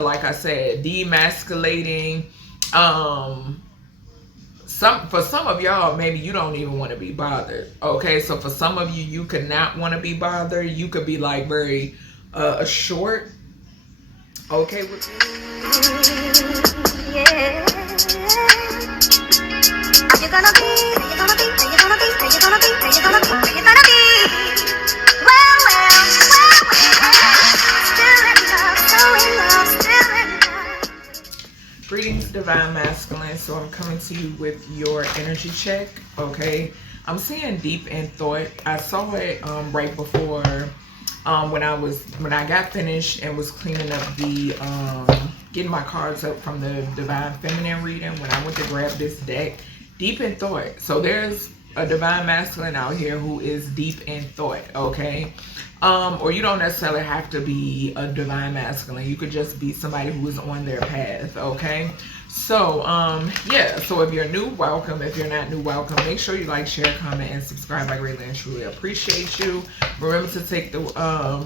like I said, demasculating. For some of y'all, maybe you don't even want to be bothered. Okay, so for some of you, you could not want to be bothered. You could be like very short. Okay. Yeah. Are you gonna be? Are you gonna be? Are you gonna be? Are you gonna be? Are you gonna be? Are you gonna be? Well. Still in love, so in love, still in love. Greetings, Divine Masculine. So I'm coming to you with your energy check. Okay. I'm seeing deep in thought. I saw it right before when I got finished and was cleaning up the getting my cards up from the Divine Feminine reading. When I went to grab this deck, deep in thought. So there's a Divine Masculine out here who is deep in thought. Okay. Or you don't necessarily have to be a Divine Masculine. You could just be somebody who is on their path. Okay. So, yeah, so if you're new, welcome. If you're not new, welcome. Make sure you like, share, comment, and subscribe. I greatly and truly appreciate you. Remember to take the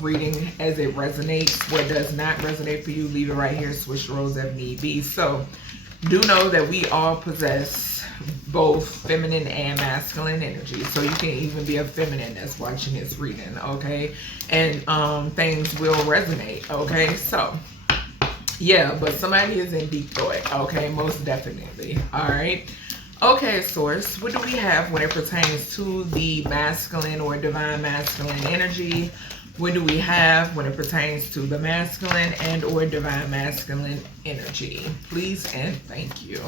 reading as it resonates. What does not resonate for you, leave it right here. Switch roles if need be. So, do know that we all possess both feminine and masculine energy. So, you can even be a feminine that's watching this reading, okay? And things will resonate, okay? So, yeah, but somebody is in deep thought, okay? Most definitely, all right? Okay, Source, what do we have when it pertains to the masculine or Divine Masculine energy? What do we have when it pertains to the masculine and or Divine Masculine energy? Please and thank you.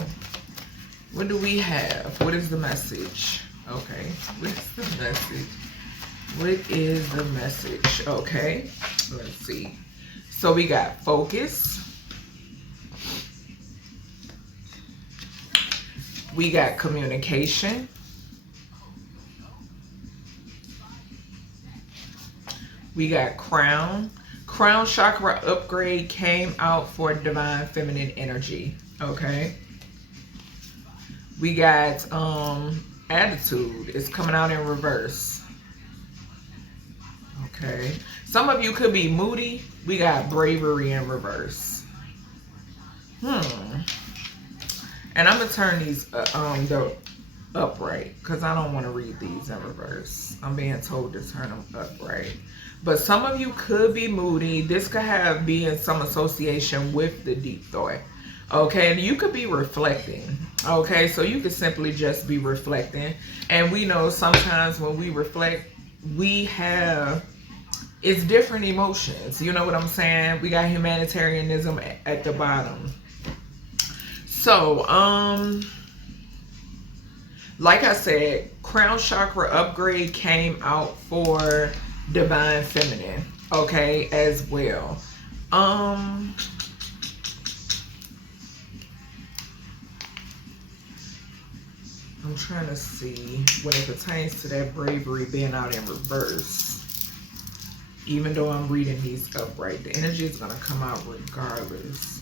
What do we have? What is the message? Okay, what is the message? What is the message? Okay, let's see. So we got focus. We got communication. We got crown. Crown chakra upgrade came out for Divine Feminine energy. Okay. We got attitude. It's coming out in reverse. Okay. Some of you could be moody. We got bravery in reverse. And I'm going to turn these the upright because I don't want to read these in reverse. I'm being told to turn them upright. But some of you could be moody. This could be in some association with the deep thought. Okay, and you could be reflecting. Okay, so you could simply just be reflecting. And we know sometimes when we reflect, it's different emotions. You know what I'm saying? We got humanitarianism at the bottom. So, like I said, crown chakra upgrade came out for Divine Feminine, okay, as well. I'm trying to see when it pertains to that bravery being out in reverse. Even though I'm reading these upright, the energy is going to come out regardless.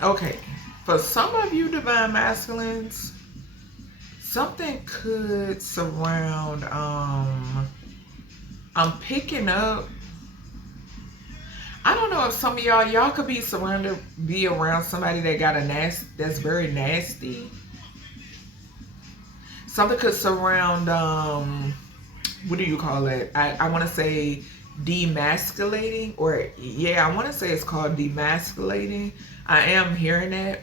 Okay, for some of you Divine Masculines, something could surround, I'm picking up, I don't know if some of y'all could be around somebody that got that's very nasty. Something could surround, what do you call it? I want to say demasculating, or yeah, I want to say it's called demasculating. I am hearing that.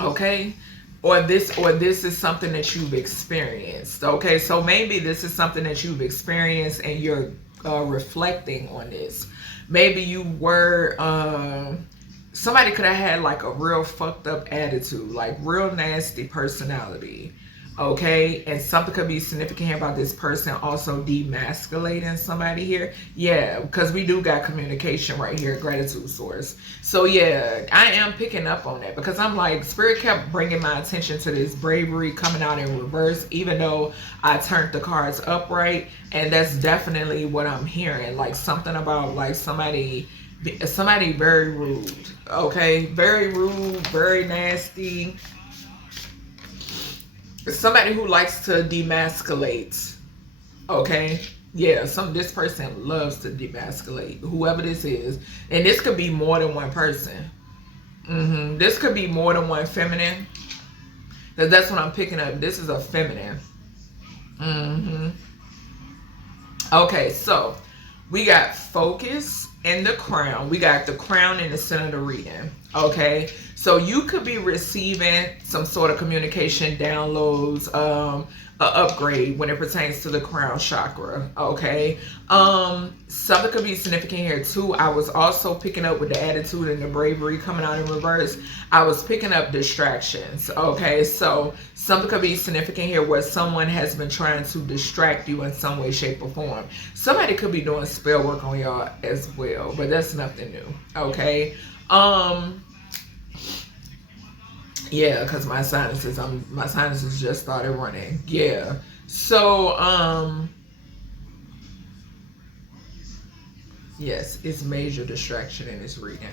Okay, or this is something that you've experienced. Okay, so maybe this is something that you've experienced and you're reflecting on this. Maybe you were somebody could have had like a real fucked up attitude, like real nasty personality. Okay, and something could be significant here about this person also demasculating somebody here. Yeah, because we do got communication right here, gratitude source. So yeah, I am picking up on that because I'm like, Spirit kept bringing my attention to this bravery coming out in reverse, even though I turned the cards upright, and that's definitely what I'm hearing. Like something about like somebody very rude. Okay, very rude, very nasty. somebody who likes to demasculate. Okay. Yeah, this person loves to demasculate, whoever this is. And this could be more than one person. This could be more than one feminine. Because that's what I'm picking up. This is a feminine. Okay, so we got focus and the crown. We got the crown in the center of the reading. Okay, so you could be receiving some sort of communication downloads, an upgrade when it pertains to the crown chakra. Okay, something could be significant here too. I was also picking up with the attitude and the bravery coming out in reverse. I was picking up distractions. Okay, so something could be significant here where someone has been trying to distract you in some way, shape, or form. Somebody could be doing spell work on y'all as well, but that's nothing new. Okay, yeah, because my sinuses just started running. Yeah. So, yes, it's major distraction in this reading.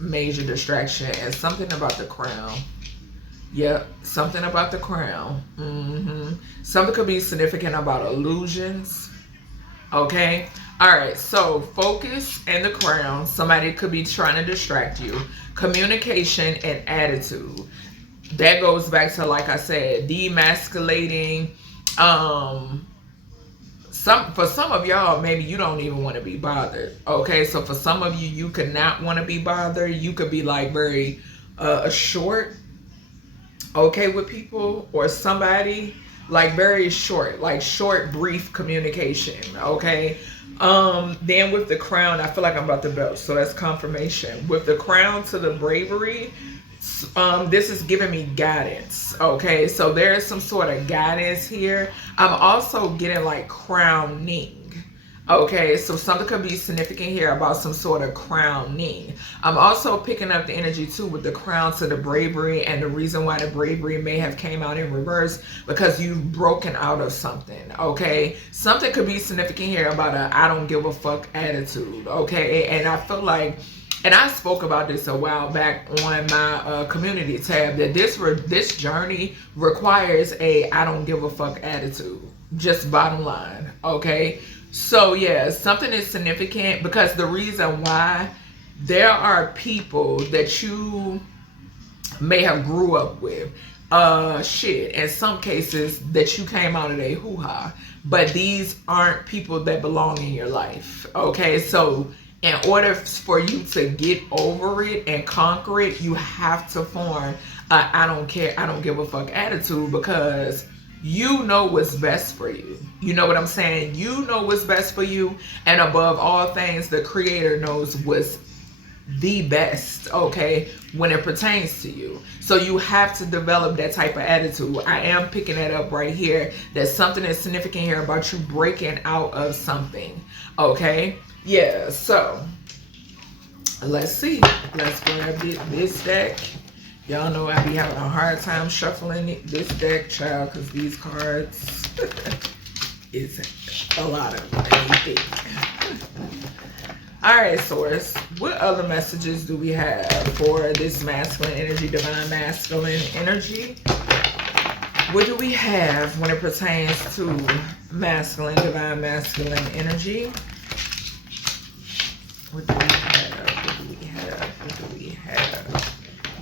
Major distraction and something about the crown. Yep, something about the crown. Something could be significant about illusions. Okay. All right, so focus and the crown. Somebody could be trying to distract you. Communication and attitude. That goes back to, like I said, demasculating. For some of y'all, maybe you don't even want to be bothered. Okay, so for some of you, you could not want to be bothered. You could be like very short, okay, with people, or somebody like very short, like short, brief communication. Okay. Then with the crown, I feel like I'm about to belt, so that's confirmation. With the crown to the bravery, this is giving me guidance. Okay, so there's some sort of guidance here. I'm also getting like crowning. Okay, so something could be significant here about some sort of crowning. I'm also picking up the energy too with the crown to the bravery, and the reason why the bravery may have came out in reverse because you've broken out of something. Okay, something could be significant here about a I don't give a fuck attitude. Okay, and I feel like, and I spoke about this a while back on my community tab, that this journey requires a I don't give a fuck attitude. Just bottom line. Okay. So yeah, something is significant because the reason why, there are people that you may have grew up with, in some cases that you came out of a hoo-ha, but these aren't people that belong in your life. Okay, so in order for you to get over it and conquer it, you have to form a I don't care, I don't give a fuck attitude, because you know what's best for you. You know what I'm saying? You know what's best for you. And above all things, the creator knows what's the best, okay, when it pertains to you. So you have to develop that type of attitude. I am picking that up right here. There's something that's significant here about you breaking out of something. Okay? Yeah, so let's see. Let's grab this deck. Y'all know I be having a hard time shuffling this deck, child, because these cards is a lot of them. All right, Source, what other messages do we have for this masculine energy, divine masculine energy? What do we have when it pertains to masculine, divine masculine energy? What do we have? What do we have? What do we have?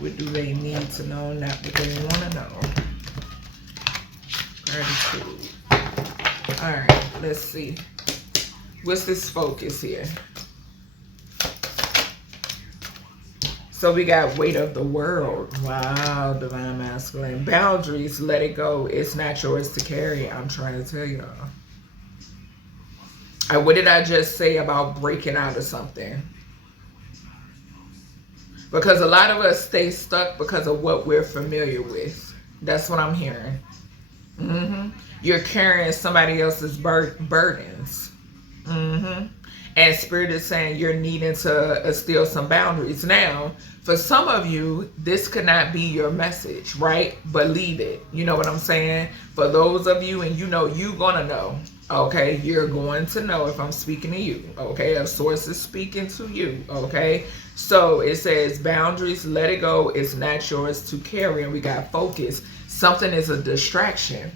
What do they need to know? Not what they want to know. Gratitude. All right, let's see. What's this focus here? So we got weight of the world. Wow, divine masculine. Boundaries, let it go. It's not yours to carry. I'm trying to tell y'all. What did I just say about breaking out of something? Because a lot of us stay stuck because of what we're familiar with. That's what I'm hearing. You're carrying somebody else's burdens. And Spirit is saying you're needing to instill some boundaries. Now, for some of you, this could not be your message, right? But leave it. You know what I'm saying? For those of you, and you know, you're going to know. Okay, you're going to know if I'm speaking to you. Okay, a source is speaking to you. Okay, so it says boundaries, let it go. It's not yours to carry. And we got focus. Something is a distraction.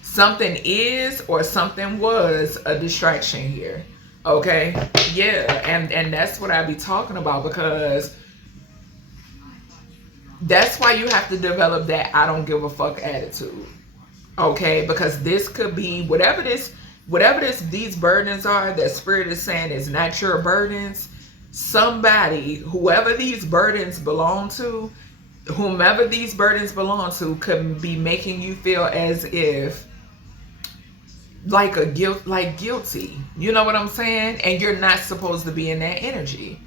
Something is or something was a distraction here. Okay, yeah, and that's what I be talking about, because that's why you have to develop that I don't give a fuck attitude. Okay, because this could be whatever these burdens are that spirit is saying is not your burdens. Somebody, whoever these burdens belong to, whomever these burdens belong to, could be making you feel as if like guilty. You know what I'm saying? And you're not supposed to be in that energy.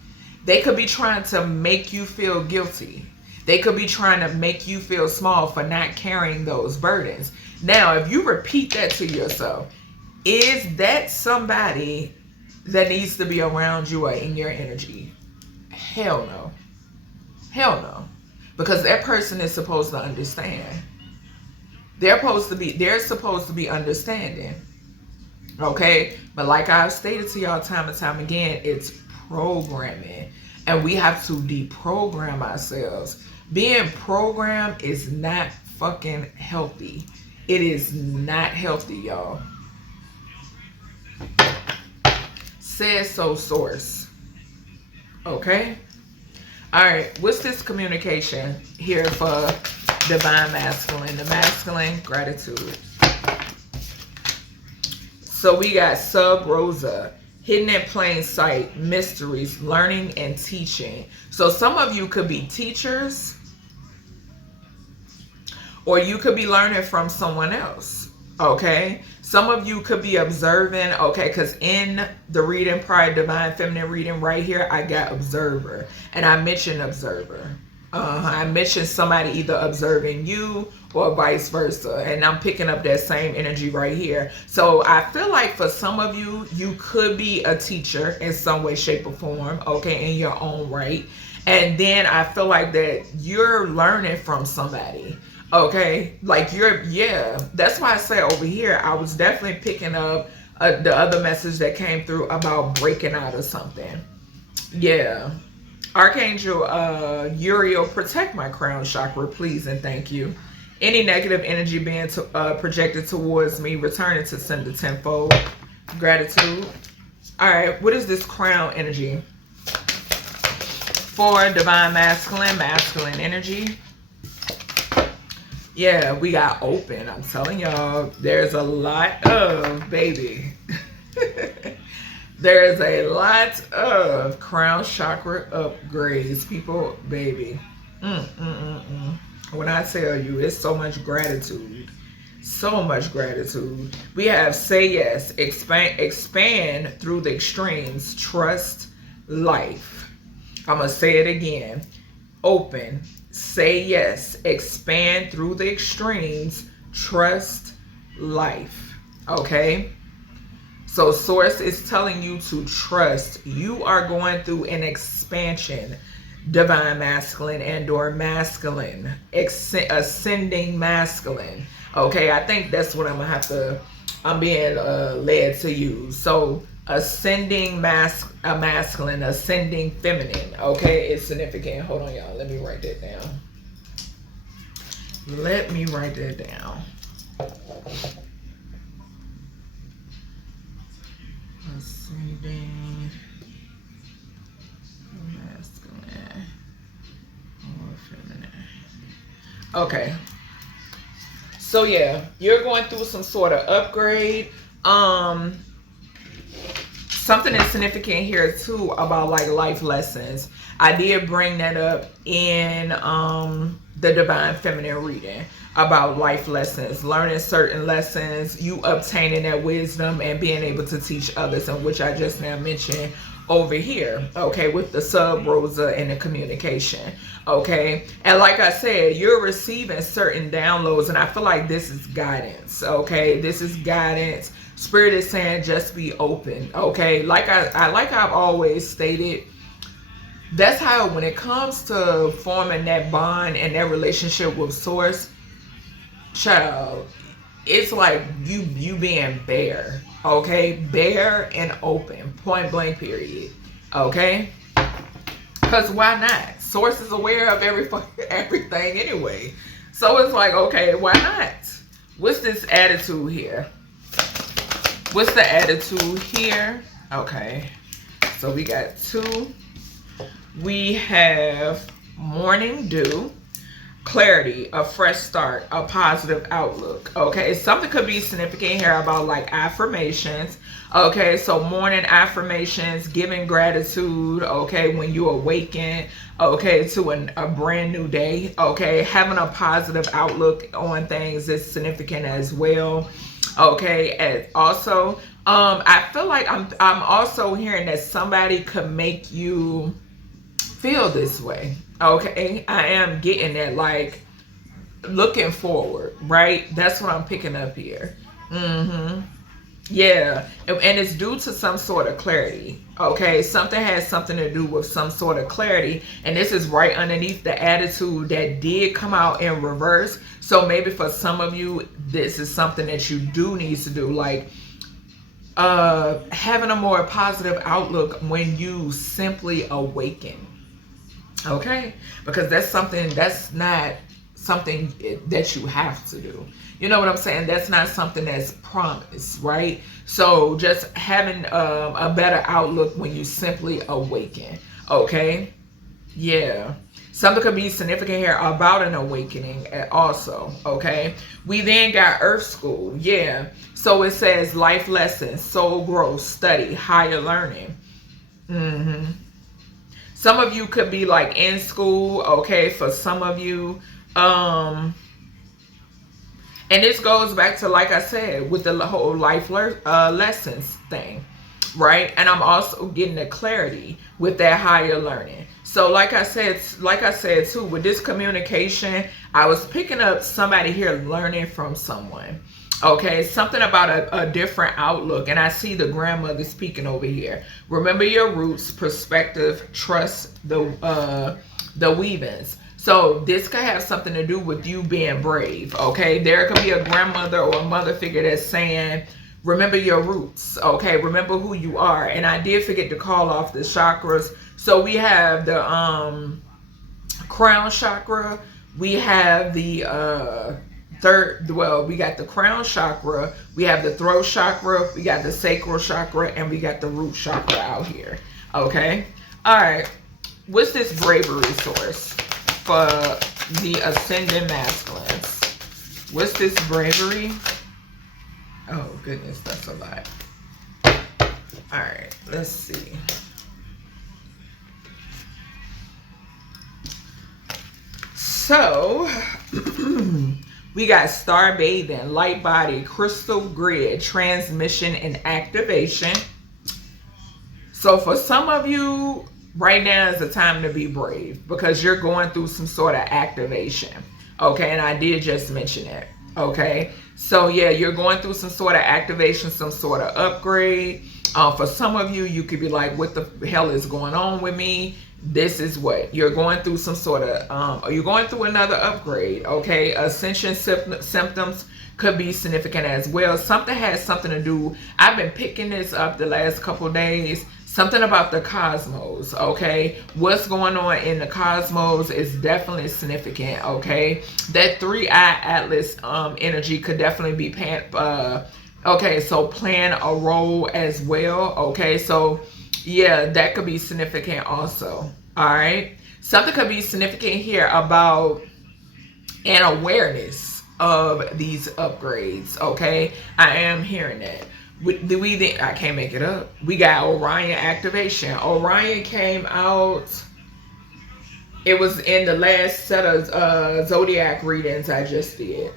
They could be trying to make you feel guilty. They could be trying to make you feel small for not carrying those burdens. Now, if you repeat that to yourself, is that somebody that needs to be around you or in your energy? Hell no. Hell no. Because that person is supposed to understand. They're supposed to be understanding. Okay? But like I've stated to y'all time and time again, it's programming. And we have to deprogram ourselves. Being programmed is not fucking healthy. It is not healthy, y'all. Says so, source. Okay? Alright, what's this communication here for divine masculine? The masculine, gratitude. So we got sub rosa, hidden in plain sight, mysteries, learning and teaching. So some of you could be teachers, or you could be learning from someone else. Okay, some of you could be observing. Okay, because in the reading, prior divine feminine reading right here, I got observer, and I mentioned observer. I mentioned somebody either observing you or vice versa, and I'm picking up that same energy right here. So I feel like for some of you, you could be a teacher in some way, shape, or form, okay, in your own right. And then I feel like that you're learning from somebody, okay, like that's why I say over here, I was definitely picking up the other message that came through about breaking out of something. Yeah. Archangel Uriel, protect my crown chakra, please and thank you. Any negative energy being projected towards me, returning to sender tenfold. Gratitude. All right, what is this crown energy? For divine masculine energy. Yeah, we got open. I'm telling y'all, there's a lot of, baby. There's a lot of crown chakra upgrades, people, baby. When I tell you, it's so much gratitude. So much gratitude. We have say yes, expand through the extremes, trust life. I'm going to say it again. Open, say yes, expand through the extremes, trust life. Okay? So source is telling you to trust. You are going through an expansion, divine masculine and or masculine, ascending masculine. Okay, I think that's what I'm being led to use. So ascending masculine, ascending feminine. Okay, it's significant. Hold on, y'all. Let me write that down. Let me write that down. Ascending masculine or feminine. Okay. So yeah, you're going through some sort of upgrade. Something is significant here too about like life lessons. I did bring that up in the divine feminine reading about life lessons, learning certain lessons, you obtaining that wisdom and being able to teach others, and which I just now mentioned over here, okay, with the sub rosa and the communication, okay. And like I said, you're receiving certain downloads, and I feel like this is guidance, okay. This is guidance. Spirit is saying just be open, okay. Like I've always stated, that's how when it comes to forming that bond and that relationship with source, child, it's like you being bare, okay? Bare and open, point blank period, okay? Because why not? Source is aware of everything anyway. So it's like, okay, why not? What's this attitude here? What's the attitude here? Okay, so we got 2. We have morning dew, clarity, a fresh start, a positive outlook. Okay, something could be significant here about like affirmations. Okay, so morning affirmations, giving gratitude. Okay, when you awaken, okay, to a brand new day. Okay, having a positive outlook on things is significant as well. Okay, and also I feel like I'm also hearing that somebody could make you feel this way. Okay, I am getting that, like looking forward, right? That's what I'm picking up here. Yeah, and it's due to some sort of clarity. Okay, something has something to do with some sort of clarity, and this is right underneath the attitude that did come out in reverse. So maybe for some of you, this is something that you do need to do, like having a more positive outlook when you simply awaken. Okay, because that's not something that you have to do. You know what I'm saying? That's not something that's promised, right? So just having a better outlook when you simply awaken. Okay, yeah, something could be significant here about an awakening also. Okay, we then got earth school. Yeah, so it says life lessons, soul growth, study, higher learning. Some of you could be like in school, okay, for some of you. And this goes back to, like I said, with the whole life lessons thing, right? And I'm also getting the clarity with that higher learning. So like I said too, with this communication, I was picking up somebody here learning from someone. Okay, something about a different outlook. And I see the grandmother speaking over here. Remember your roots, perspective, trust the weavings. So this could have something to do with you being brave. Okay, there could be a grandmother or a mother figure that's saying, remember your roots. Okay, remember who you are. And I did forget to call off the chakras. So we have the crown chakra. We have the we got the crown chakra, we have the throat chakra, we got the sacral chakra, and we got the root chakra out here. Okay, all right, what's this bravery source for the ascending masculines? What's this bravery? Oh goodness, that's a lot. All right, let's see. So we got star bathing, light body, crystal grid, transmission, and activation. So for some of you, right now is the time to be brave because you're going through some sort of activation. Okay, and I did just mention it. Okay, so yeah, you're going through some sort of activation, some sort of upgrade. For some of you, you could be like, what the hell is going on with me? This is what you're going through, some sort of you're going through another upgrade. Okay, ascension symptoms could be significant as well. Something has something to do, I've been picking this up the last couple days, something about the cosmos. Okay, what's going on in the cosmos is definitely significant. Okay, that 3-eye atlas energy could definitely be okay, so playing a role as well. Okay, so yeah, that could be significant also. All right, something could be significant here about an awareness of these upgrades. Okay, I am hearing that. I can't make it up. We got Orion activation. Orion came out, it was in the last set of zodiac readings I just did.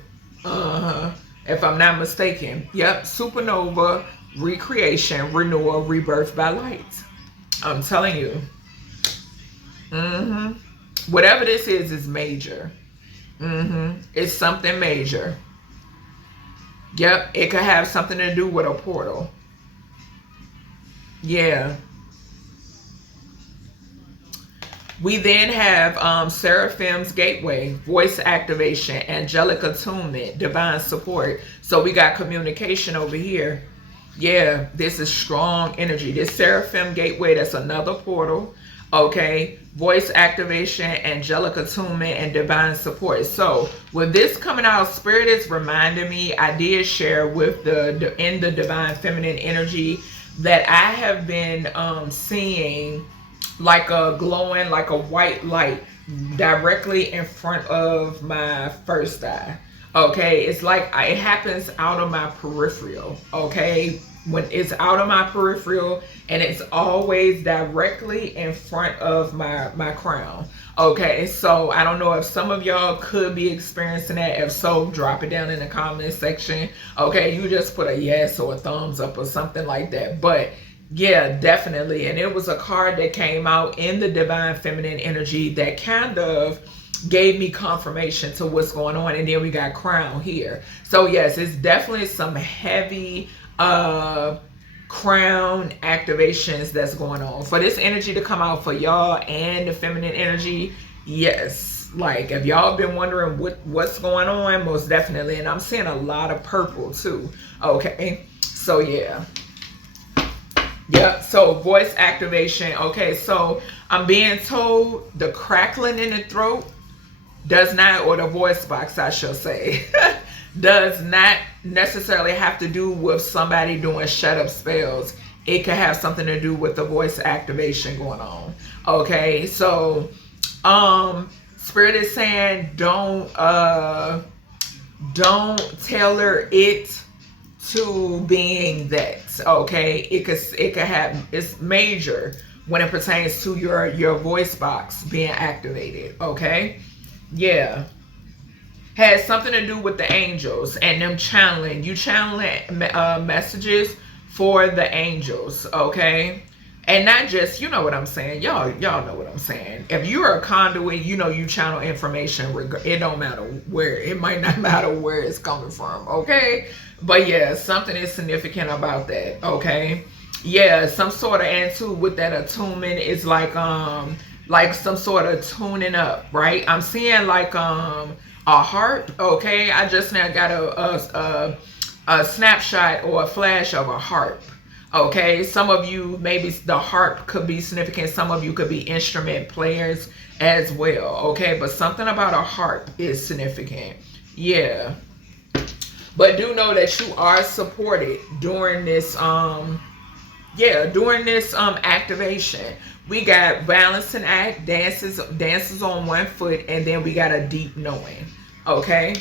If I'm not mistaken. Yep, supernova, recreation, renewal, rebirth by light. I'm telling you. Whatever this is major. It's something major. Yep, it could have something to do with a portal. Yeah. We then have Seraphim's Gateway, voice activation, angelic attunement, divine support. So we got communication over here. Yeah, this is strong energy. This Seraphim Gateway, that's another portal. Okay, voice activation, angelic attunement, and divine support. So with this coming out, Spirit is reminding me, I did share with in the divine feminine energy that I have been seeing like a glowing, like a white light directly in front of my first eye. Okay, it's like it happens out of my peripheral. Okay, when it's out of my peripheral, and it's always directly in front of my crown. Okay, so I don't know if some of y'all could be experiencing that. If so, drop it down in the comment section. Okay, you just put a yes or a thumbs up or something like that. But yeah, definitely. And it was a card that came out in the divine feminine energy that kind of gave me confirmation to what's going on. And then we got crown here. So yes, it's definitely some heavy crown activations that's going on. For this energy to come out for y'all and the feminine energy, yes. Like if y'all been wondering what's going on, most definitely. And I'm seeing a lot of purple too. Okay, so yeah. Yep, so voice activation. Okay, so I'm being told the crackling in the throat does not, or the voice box I shall say, does not necessarily have to do with somebody doing shut up spells. It could have something to do with the voice activation going on. Okay, so Spirit is saying don't tailor it to being that. Okay, it could have, it's major when it pertains to your voice box being activated. Okay, yeah, has something to do with the angels and them channeling. You channeling messages for the angels. Okay, and not just, you know what I'm saying, y'all know what I'm saying. If you're a conduit, you know you channel information. It don't matter where, it might not matter where it's coming from. Okay, but yeah, something is significant about that. Okay, yeah, some sort of, and too with that attunement, it's like some sort of tuning up, right? I'm seeing like a harp. Okay, I just now got a snapshot or a flash of a harp. Okay, some of you, maybe the harp could be significant. Some of you could be instrument players as well. Okay, but something about a harp is significant. Yeah, but do know that you are supported during this activation. We got balancing act, dances on one foot, and then we got a deep knowing. Okay,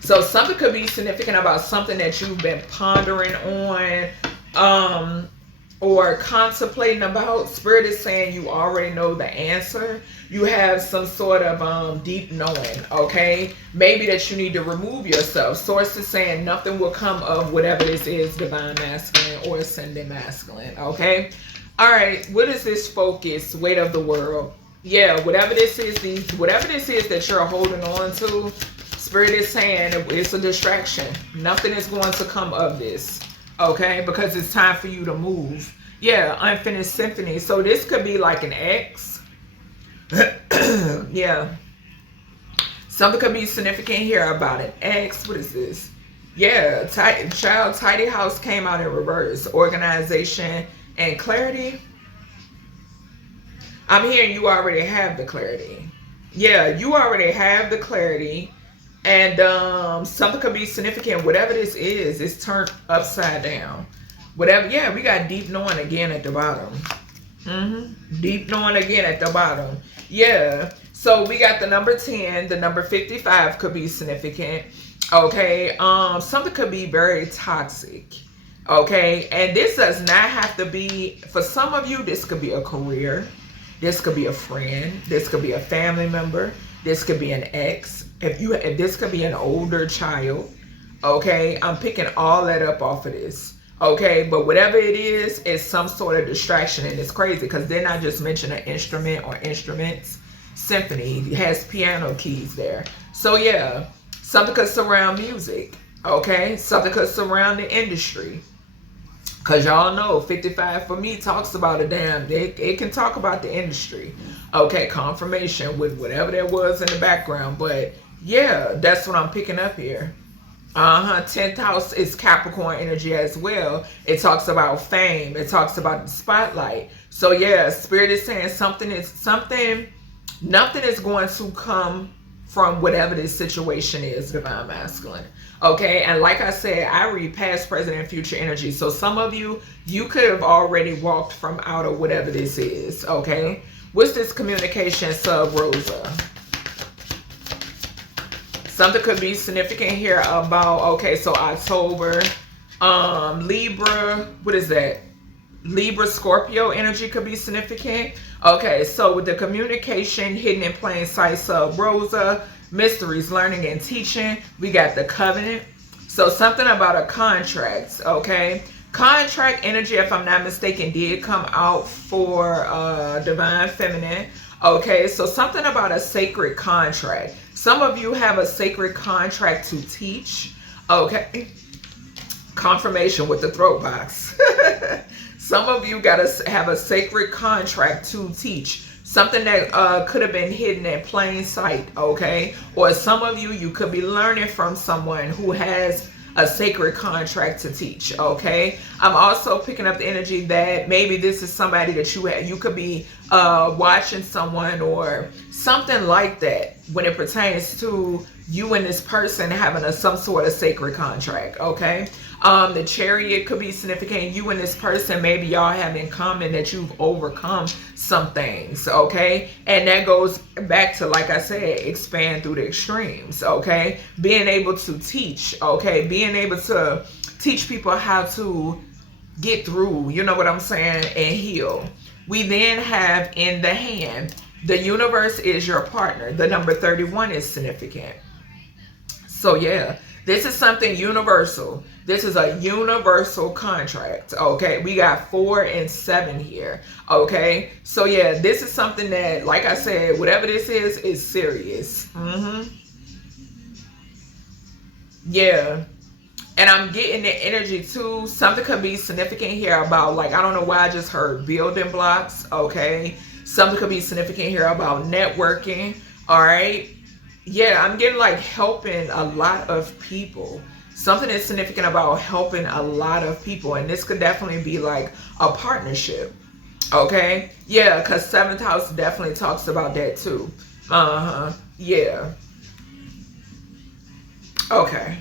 so something could be significant about something that you've been pondering on or contemplating about. Spirit is saying you already know the answer. You have some sort of deep knowing. Okay, maybe that you need to remove yourself. Source is saying nothing will come of whatever this is, divine masculine or ascending masculine. Okay, all right, what is this focus, weight of the world? Yeah, whatever this is that you're holding on to, Spirit is saying it's a distraction. Nothing is going to come of this. Okay, because it's time for you to move. Yeah, unfinished symphony. So this could be like an ex. Yeah, something could be significant here about an ex. What is this? Yeah, tidy house came out in reverse. Organization and clarity. I'm hearing you already have the clarity. Yeah, you already have the clarity. And something could be significant. Whatever this is, it's turned upside down. Whatever. Yeah, we got deep knowing again at the bottom. Deep knowing again at the bottom. Yeah. So we got the number 10. The number 55 could be significant. Okay. Something could be very toxic. Okay. And this does not have to be, for some of you, this could be a career. This could be a friend. This could be a family member. This could be an ex. If this could be an older child. Okay, I'm picking all that up off of this. Okay, but whatever it is, it's some sort of distraction, and it's crazy because they're not just mentioning an instrument or instruments. Symphony, it has piano keys there. So yeah, something could surround music. Okay, something could surround the industry. Because y'all know 55 for me talks about a damn, it can talk about the industry. Okay, confirmation with whatever there was in the background. But yeah, that's what I'm picking up here. 10th house is Capricorn energy as well. It talks about fame. It talks about the spotlight. So yeah, Spirit is saying nothing is going to come from whatever this situation is, Divine Masculine. Okay, and like I said, I read past, present, and future energy. So some of you could have already walked from out of whatever this is, okay? What's this communication, Sub Rosa? Something could be significant here about, okay, so October, Libra, what is that? Libra, Scorpio energy could be significant. Okay, so with the communication hidden in plain sight, Sub Rosa, mysteries, learning, and teaching, we got the covenant. So something about a contract, okay? Contract energy, if I'm not mistaken, did come out for Divine Feminine. Okay, so something about a sacred contract. Some of you have a sacred contract to teach. Okay, confirmation with the throat box. Some of you got to have a sacred contract to teach. Something that could have been hidden in plain sight, okay? Or some of you could be learning from someone who has a sacred contract to teach, okay? I'm also picking up the energy that maybe this is somebody that you could be watching someone or something like that when it pertains to you and this person having some sort of sacred contract, okay? The Chariot could be significant. You and this person, maybe y'all have in common that you've overcome some things, okay? And that goes back to, like I said, expand through the extremes, okay? Being able to teach, okay? Being able to teach people how to get through, you know what I'm saying, and heal. We then have in the hand, the universe is your partner. The number 31 is significant. So yeah, this is something universal. This is a universal contract, okay? We got 4 and 7 here, okay? So yeah, this is something that, like I said, whatever this is serious. Yeah. And I'm getting the energy too. Something could be significant here about, like, I don't know why I just heard building blocks, okay? Something could be significant here about networking, all right? Yeah, I'm getting like helping a lot of people. Something is significant about helping a lot of people. And this could definitely be like a partnership, okay? Yeah, because 7th house definitely talks about that too. Yeah. Okay.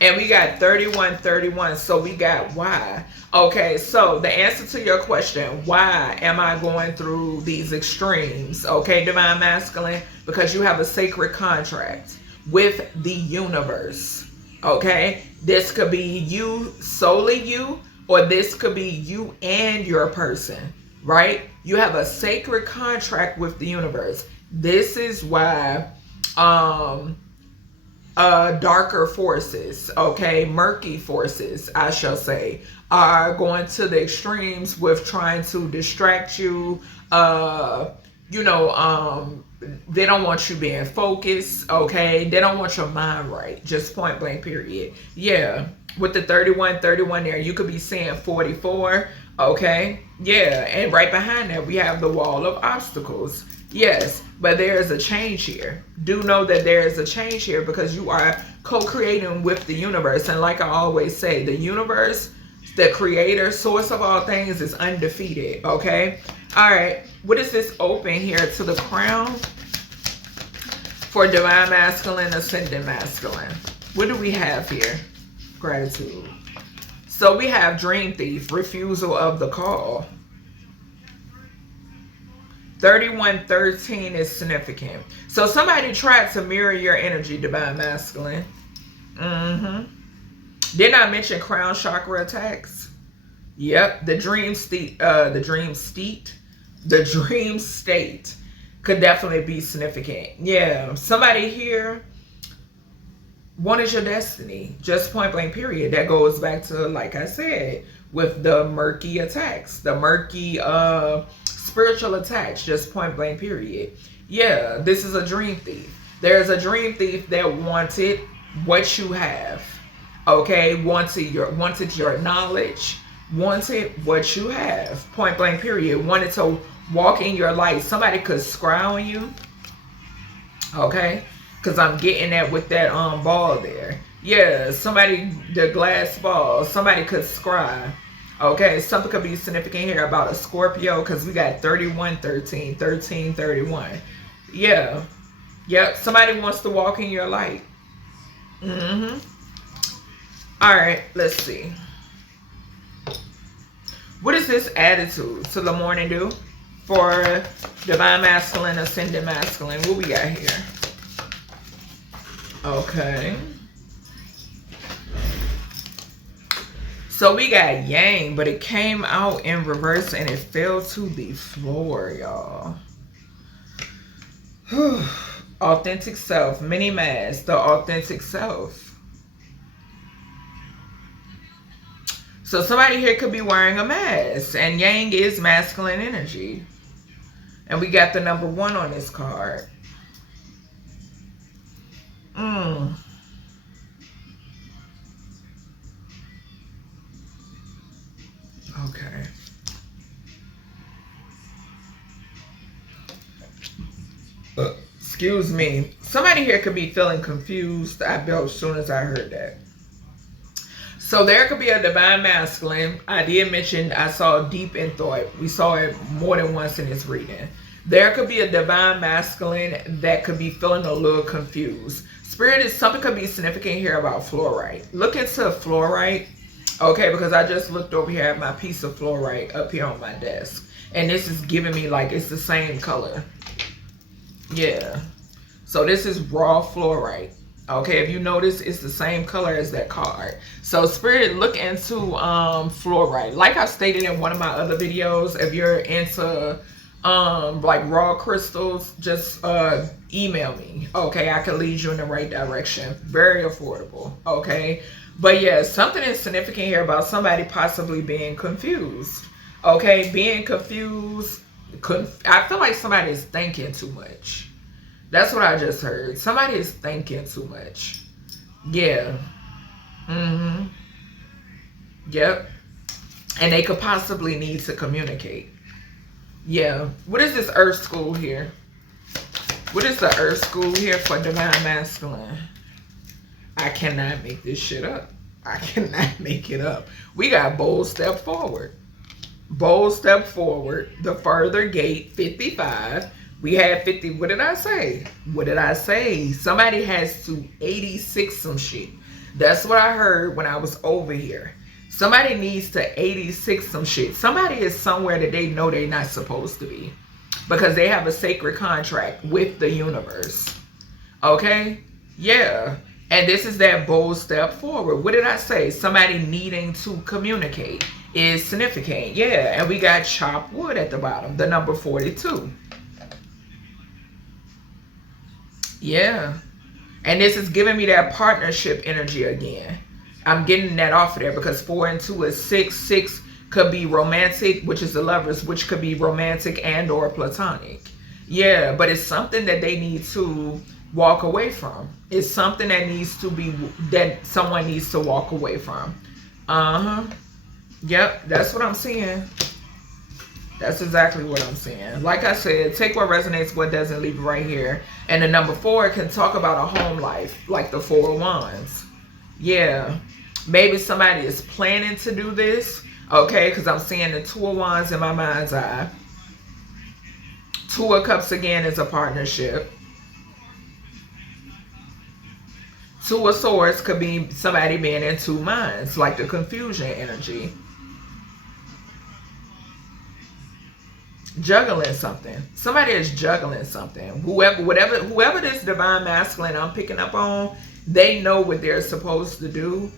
And we got 31, 31. So we got why. Okay, so the answer to your question, why am I going through these extremes? Okay, Divine Masculine, because you have a sacred contract with the universe. Okay, this could be you, solely you, or this could be you and your person, right? You have a sacred contract with the universe. This is why darker forces, okay, murky forces, I shall say, are going to the extremes with trying to distract you. You know, they don't want you being focused, okay? They don't want your mind right, just point blank period. Yeah, with the 31, 31 there, you could be seeing 44, okay? Yeah, and right behind that, we have the wall of obstacles. Yes, but there is a change here. Do know that there is a change here because you are co-creating with the universe. And like I always say, the universe, the creator, source of all things, is undefeated, okay? All right, what is this open here to the crown for Divine Masculine, Ascendant Masculine? What do we have here? Gratitude. So we have Dream Thief, refusal of the call. 3113 is significant. So somebody tried to mirror your energy, Divine Masculine. Didn't I mention crown chakra attacks? Yep, the dream state could definitely be significant. Yeah, somebody here wanted your destiny, just point blank period. That goes back to, like I said, with the murky attacks, the murky spiritual attacks, just point blank period. Yeah, this is a dream thief. There's a dream thief that wanted what you have, okay? Wanted your knowledge, wanted what you have. Point blank period. Wanted to walk in your light. Somebody could scry on you. Okay? Because I'm getting that with that ball there. Yeah, somebody, the glass ball. Somebody could scry. Okay, something could be significant here about a Scorpio because we got 31, 13, 13, 31. Yeah. Yep, somebody wants to walk in your light. Mm-hmm. All right, let's see. What is this attitude to the morning dew for divine masculine, ascendant masculine? What we got here? Okay. So we got yang, but it came out in reverse and it fell to the floor, y'all. Authentic self, mini mask, the authentic self. So somebody here could be wearing a mask, and yang is masculine energy. And we got the number 1 on this card. Okay. Excuse me. Somebody here could be feeling confused. I felt as soon as I heard that. So there could be a divine masculine. I did mention I saw deep in thought. We saw it more than once in this reading. There could be a divine masculine that could be feeling a little confused. Spirit is something could be significant here about fluorite. Look into fluorite. Okay, because I just looked over here at my piece of fluorite up here on my desk. And this is giving me like it's the same color. Yeah. So this is raw fluorite. Okay, if you notice, it's the same color as that card. So Spirit, look into fluorite. Like I stated in one of my other videos, if you're into like raw crystals, just email me. Okay, I can lead you in the right direction. Very affordable. Okay. But yeah, something is significant here about somebody possibly being confused. Okay, being confused. I feel like somebody is thinking too much. That's what I just heard. Somebody is thinking too much. Yeah. Mm-hmm. Yep. And they could possibly need to communicate. Yeah. What is this Earth School here? What is the Earth School here for divine masculine? I cannot make this shit up. I cannot make it up. We got bold step forward. Bold step forward. The further gate, 55. We had 50. What did I say? What did I say? Somebody has to 86 some shit. That's what I heard when I was over here. Somebody needs to 86 some shit. Somebody is somewhere that they know they're not supposed to be. Because they have a sacred contract with the universe. Okay? Yeah. And this is that bold step forward. What did I say? Somebody needing to communicate is significant. Yeah. And we got chopped wood at the bottom. The number 42. Yeah. And this is giving me that partnership energy again. I'm getting that off of there because 4 and 2 is 6. 6 could be romantic, which is the lovers, which could be romantic and or platonic. Yeah, but it's something that they need to walk away from. It's something that needs to be, that someone needs to walk away from. Yep, that's what I'm seeing. That's exactly what I'm saying. Like I said, take what resonates, what doesn't, leave it right here. And the number 4 can talk about a home life, like the 4 of Wands. Yeah. Maybe somebody is planning to do this. Okay, because I'm seeing the 2 of Wands in my mind's eye. 2 of Cups again is a partnership. 2 of Swords could be somebody being in 2 minds, like the confusion energy. Juggling something. Somebody is juggling something. Whoever this divine masculine I'm picking up on, they know what they're supposed to do.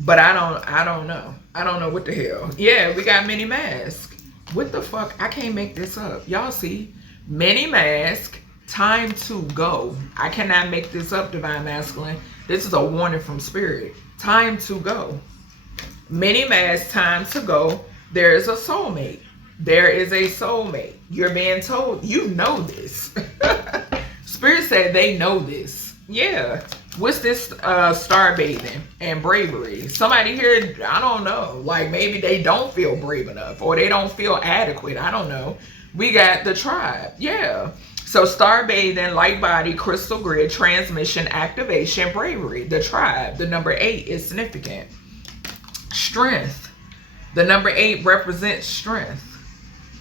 But I don't know. I don't know what the hell. Yeah, we got mini mask. What the fuck? I can't make this up. Y'all see? Mini mask. Time to go. I cannot make this up, divine masculine. This is a warning from spirit. Time to go. Mini mask. Time to go. There is a soulmate. There is a soulmate. You're being told. You know this. Spirit said they know this. Yeah. What's this star bathing and bravery? Somebody here, I don't know, like maybe they don't feel brave enough or they don't feel adequate. I don't know. We got the tribe. Yeah. So star bathing, light body, crystal grid, transmission, activation, bravery. The tribe. The number 8 is significant. Strength. The number 8 represents strength.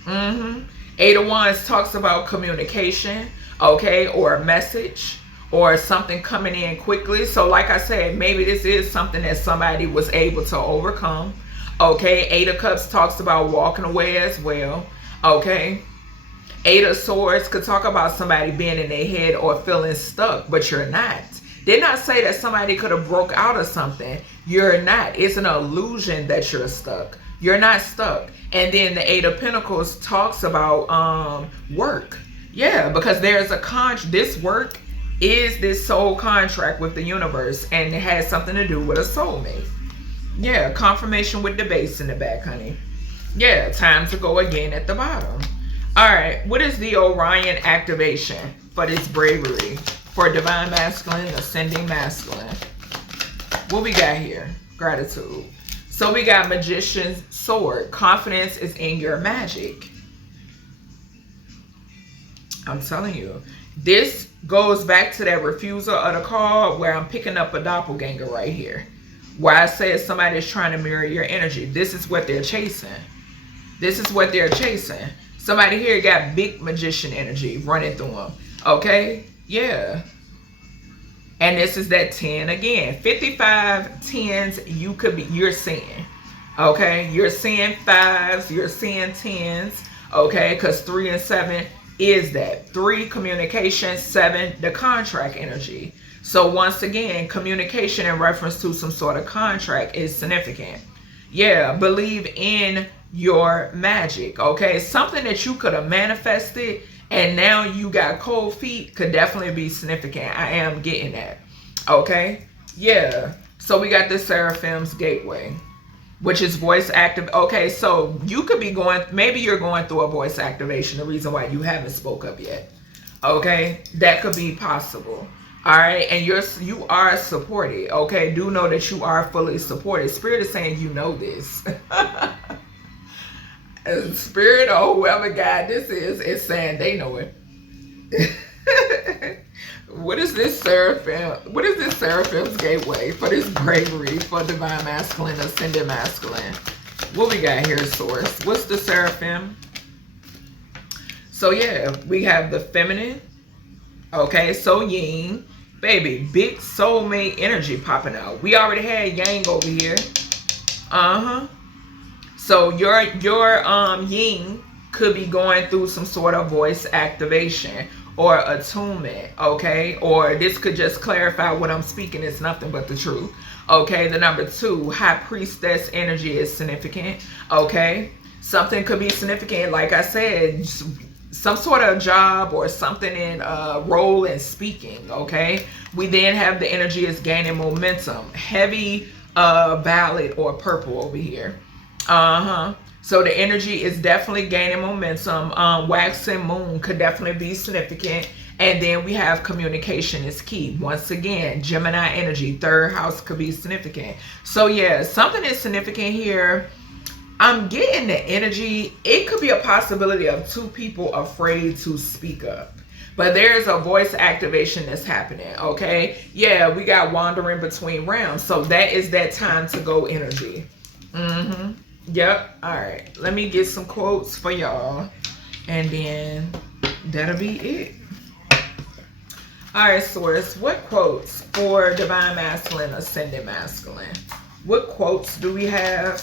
8 of Wands talks about communication, okay, or a message or something coming in quickly. So like I said, maybe this is something that somebody was able to overcome. Okay, 8 of Cups talks about walking away as well. Okay, 8 of Swords could talk about somebody being in their head or feeling stuck, but you're not. Did not say that somebody could have broke out of something. You're not. It's an illusion that you're stuck. You're not stuck. And then the 8 of Pentacles talks about work. Yeah, because there's a this work is this soul contract with the universe, and it has something to do with a soulmate. Yeah, confirmation with the base in the back, honey. Yeah, time to go again at the bottom. All right, what is the Orion activation for this bravery? For divine masculine, ascending masculine. What we got here? Gratitude. So we got magician's sword. Confidence is in your magic. I'm telling you. This goes back to that refusal of the call where I'm picking up a doppelganger right here. Where I said somebody is trying to mirror your energy. This is what they're chasing. This is what they're chasing. Somebody here got big magician energy running through them. Okay? Yeah. And this is that 10 again. 55 10s you're seeing. Okay? You're seeing 5s. You're seeing 10s. Okay? Because 3 and 7 is that. 3, communication. 7, the contract energy. So once again, communication in reference to some sort of contract is significant. Yeah, believe in your magic. Okay? Something that you could have manifested and now you got cold feet could definitely be significant. I am getting that. Okay? Yeah. So we got the Seraphim's Gateway, which is voice active. Okay, so you could be maybe you're going through a voice activation, the reason why you haven't spoke up yet. Okay? That could be possible. All right? And you are supported. Okay? Do know that you are fully supported. Spirit is saying you know this. Spirit or whoever God this is saying they know it. What is this Seraphim? What is this Seraphim's Gateway for this bravery for divine masculine, ascended masculine? What we got here, Source? What's the Seraphim? So yeah, we have the feminine. Okay, so yin, baby, big soulmate energy popping out. We already had yang over here. So your yin could be going through some sort of voice activation or attunement, okay? Or this could just clarify what I'm speaking is nothing but the truth. Okay, the number 2, high priestess energy is significant, okay? Something could be significant, like I said, some sort of job or something in role in speaking, okay? We then have the energy is gaining momentum, heavy violet or purple over here. So the energy is definitely gaining momentum. Waxing moon could definitely be significant. And then we have communication is key. Once again, Gemini energy, 3rd house could be significant. So yeah, something is significant here. I'm getting the energy. It could be a possibility of 2 people afraid to speak up. But there's a voice activation that's happening, okay? Yeah, we got wandering between realms. So that is that time to go energy. Yep. All right. Let me get some quotes for y'all. And then that'll be it. All right, Source. What quotes for divine masculine, ascended masculine? What quotes do we have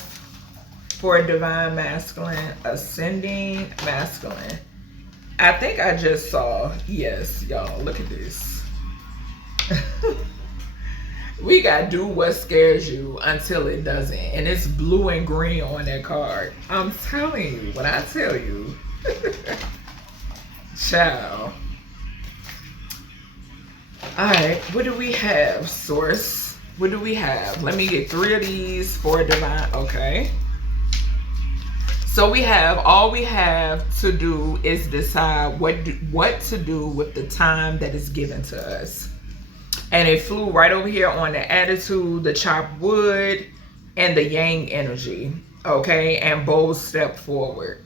for divine masculine, ascending masculine? I think I just saw. Yes, y'all. Look at this. We got do what scares you until it doesn't. And it's blue and green on that card. I'm telling you, when I tell you. Ciao. Alright, what do we have, Source? What do we have? Let me get 3 of these for divine. Okay. So we have, all we have to do is decide what to do with the time that is given to us. And it flew right over here on the attitude, the chopped wood, and the yang energy. Okay, and bold step forward.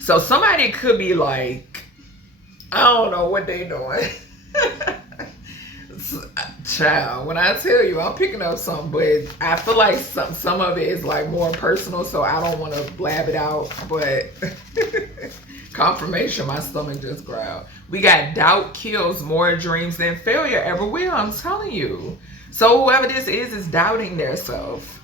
So somebody could be like, I don't know what they doing. Child, when I tell you, I'm picking up something, but I feel like some of it is like more personal, so I don't want to blab it out, but confirmation, my stomach just growled. We got doubt kills more dreams than failure ever will. I'm telling you. So whoever this is doubting their self.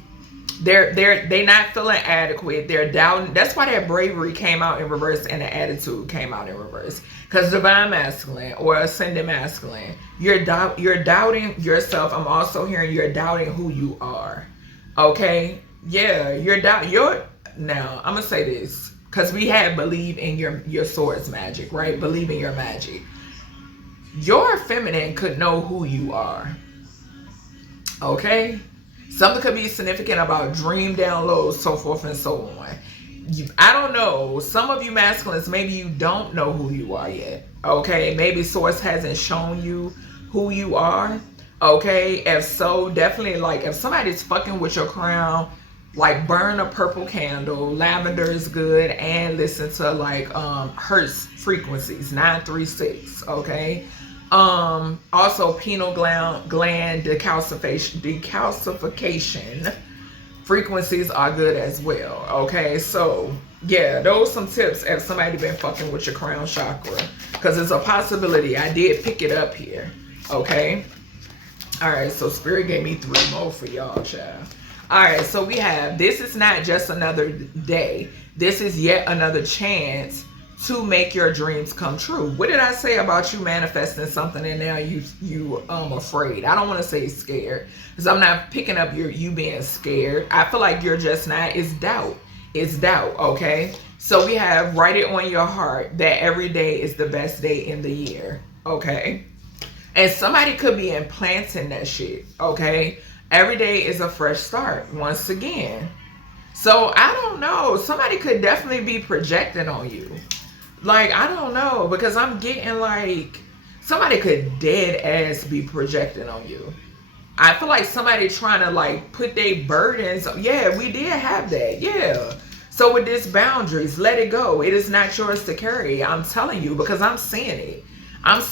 They're not feeling adequate. They're doubting. That's why that bravery came out in reverse and the attitude came out in reverse. Because divine masculine or ascendant masculine, you're doubting yourself. I'm also hearing you're doubting who you are. Okay? Yeah, now I'm gonna say this. Because we have believe in your sword's magic, right? Believe in your magic. Your feminine could know who you are. Okay? Something could be significant about dream downloads, so forth and so on. I don't know. Some of you masculines, maybe you don't know who you are yet. Okay? Maybe source hasn't shown you who you are. Okay? If so, definitely, like, if somebody's fucking with your crown, like, burn a purple candle. Lavender is good. And listen to, like, Hertz frequencies, 936. Okay? Also pineal gland decalcification frequencies are good as well. Okay, so yeah, those some tips if somebody been fucking with your crown chakra, because it's a possibility. I did pick it up here. Okay, all right, so spirit gave me 3 more for y'all, child. All right, so we have, this is not just another day, this is yet another chance to make your dreams come true. What did I say about you manifesting something and now you afraid? I don't want to say scared, because I'm not picking up you being scared. I feel like you're just not. It's doubt. It's doubt. Okay, so we have write it on your heart that every day is the best day in the year. Okay, and somebody could be implanting that shit. Okay, every day is a fresh start once again. So I don't know, somebody could definitely be projecting on you. Like, I don't know, because I'm getting like, somebody could dead ass be projecting on you. I feel like somebody trying to like put their burdens. Yeah, we did have that. Yeah. So with this boundaries, let it go. It is not yours to carry. I'm telling you, because I'm seeing it. I'm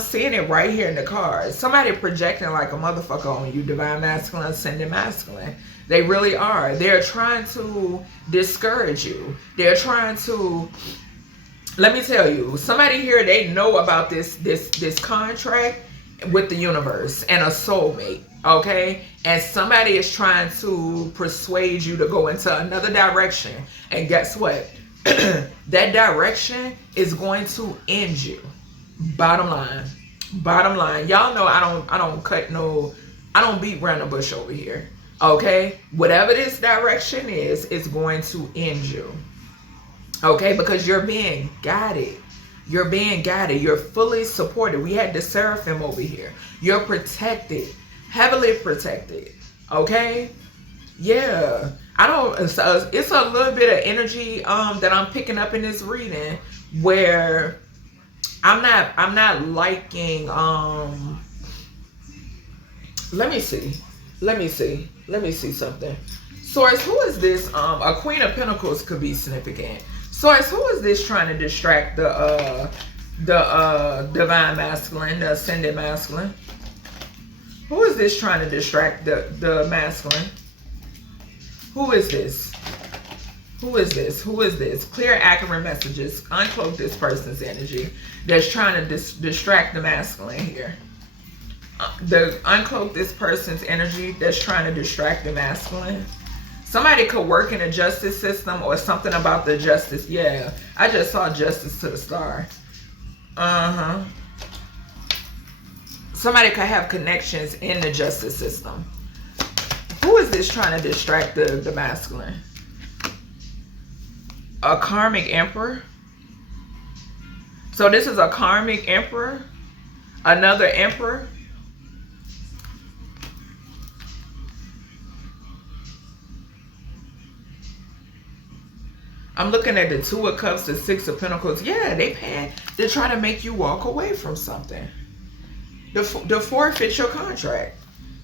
seeing it right here in the cards. Somebody projecting like a motherfucker on you, divine masculine, ascendant masculine. They really are. They're trying to discourage you. They're trying to, let me tell you, somebody here, they know about this contract with the universe and a soulmate, okay? And somebody is trying to persuade you to go into another direction. And guess what? That direction is going to end you. Bottom line. Bottom line. Y'all know I don't beat around the bush over here. Okay? Whatever this direction is, it's going to end you. Okay, because you're being guided. You're being guided. You're fully supported. We had the seraphim over here. You're protected. Heavily protected. Okay? Yeah. It's a little bit of energy that I'm picking up in this reading where I'm not liking let me see something. Source, who is this? A Queen of Pentacles could be significant. Source, who is this trying to distract the divine masculine, the ascendant masculine? Who is this trying to distract the masculine? Who is this? Who is this? Who is this? Clear, accurate messages. Uncloak this person's energy that's trying to distract the masculine here. Uncloak this person's energy that's trying to distract the masculine. Somebody could work in a justice system or something about the justice. Yeah, I just saw justice to the star. Somebody could have connections in the justice system. Who is this trying to distract the masculine? A karmic emperor. So this is a karmic emperor. Another emperor. I'm looking at the 2 of Cups, the 6 of Pentacles. Yeah, they try to make you walk away from something. The forfeit your contract.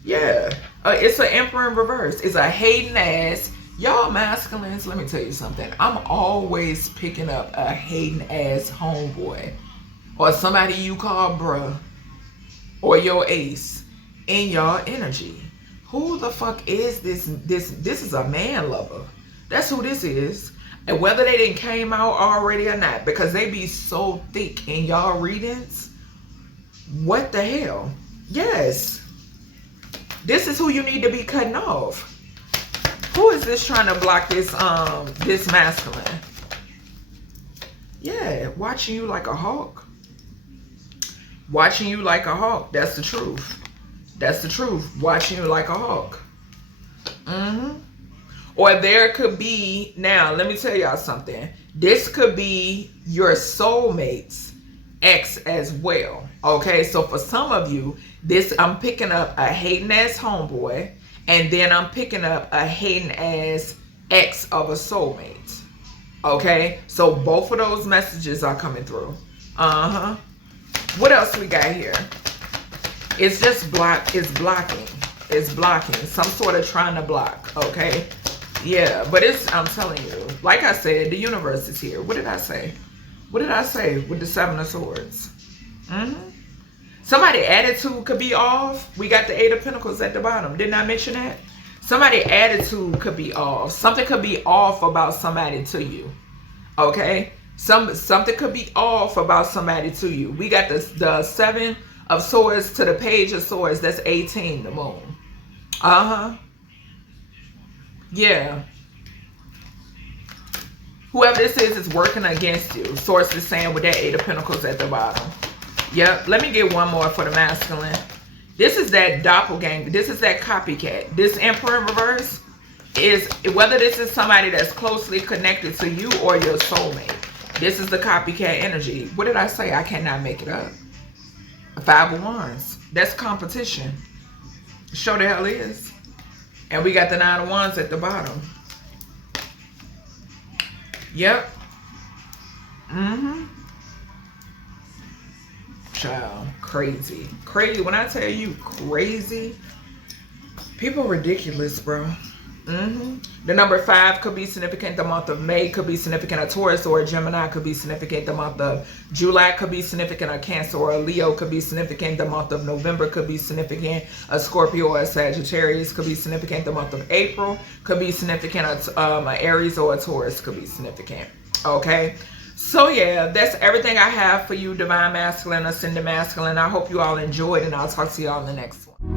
Yeah. It's an emperor in reverse. It's a hating ass. Y'all masculines, let me tell you something. I'm always picking up a hating ass homeboy or somebody you call bruh or your ace in y'all energy. Who the fuck is this? This is a man lover. That's who this is. And whether they didn't came out already or not, because they be so thick in y'all readings. What the hell? Yes. This is who you need to be cutting off. Who is this trying to block this this masculine? Yeah, watching you like a hawk. Watching you like a hawk. That's the truth. That's the truth. Watching you like a hawk. Or there could be, now let me tell y'all something. This could be your soulmate's ex as well. Okay, so for some of you, this, I'm picking up a hating ass homeboy, and then I'm picking up a hating ass ex of a soulmate. Okay, so both of those messages are coming through. What else we got here? It's just it's blocking. It's blocking. Some sort of trying to block. Okay. Yeah, but it's, I'm telling you, like I said, the universe is here. What did I say? What did I say with the Seven of Swords? Somebody's attitude could be off. We got the Eight of Pentacles at the bottom. Didn't I mention that? Somebody's attitude could be off. Something could be off about somebody to you. Okay? Something could be off about somebody to you. We got the Seven of Swords to the Page of Swords. That's 18, the moon. Yeah. Whoever this is working against you. Source is saying with that Eight of Pentacles at the bottom. Yep. Let me get one more for the masculine. This is that doppelganger. This is that copycat. This Emperor in reverse is, whether this is somebody that's closely connected to you or your soulmate. This is the copycat energy. What did I say? I cannot make it up. Five of Wands. That's competition. Sure the hell is. And we got the Nine of Wands at the bottom. Yep. Child, crazy. Crazy. When I tell you crazy, people are ridiculous, bro. The number 5 could be significant. The month of May could be significant. A Taurus or a Gemini could be significant. The month of July could be significant. A Cancer or a Leo could be significant. The month of November could be significant. A Scorpio or a Sagittarius could be significant. The month of April could be significant. An Aries or a Taurus could be significant. Okay. So yeah, that's everything I have for you, Divine Masculine, Ascendant Masculine. I hope you all enjoyed, and I'll talk to you all in the next one.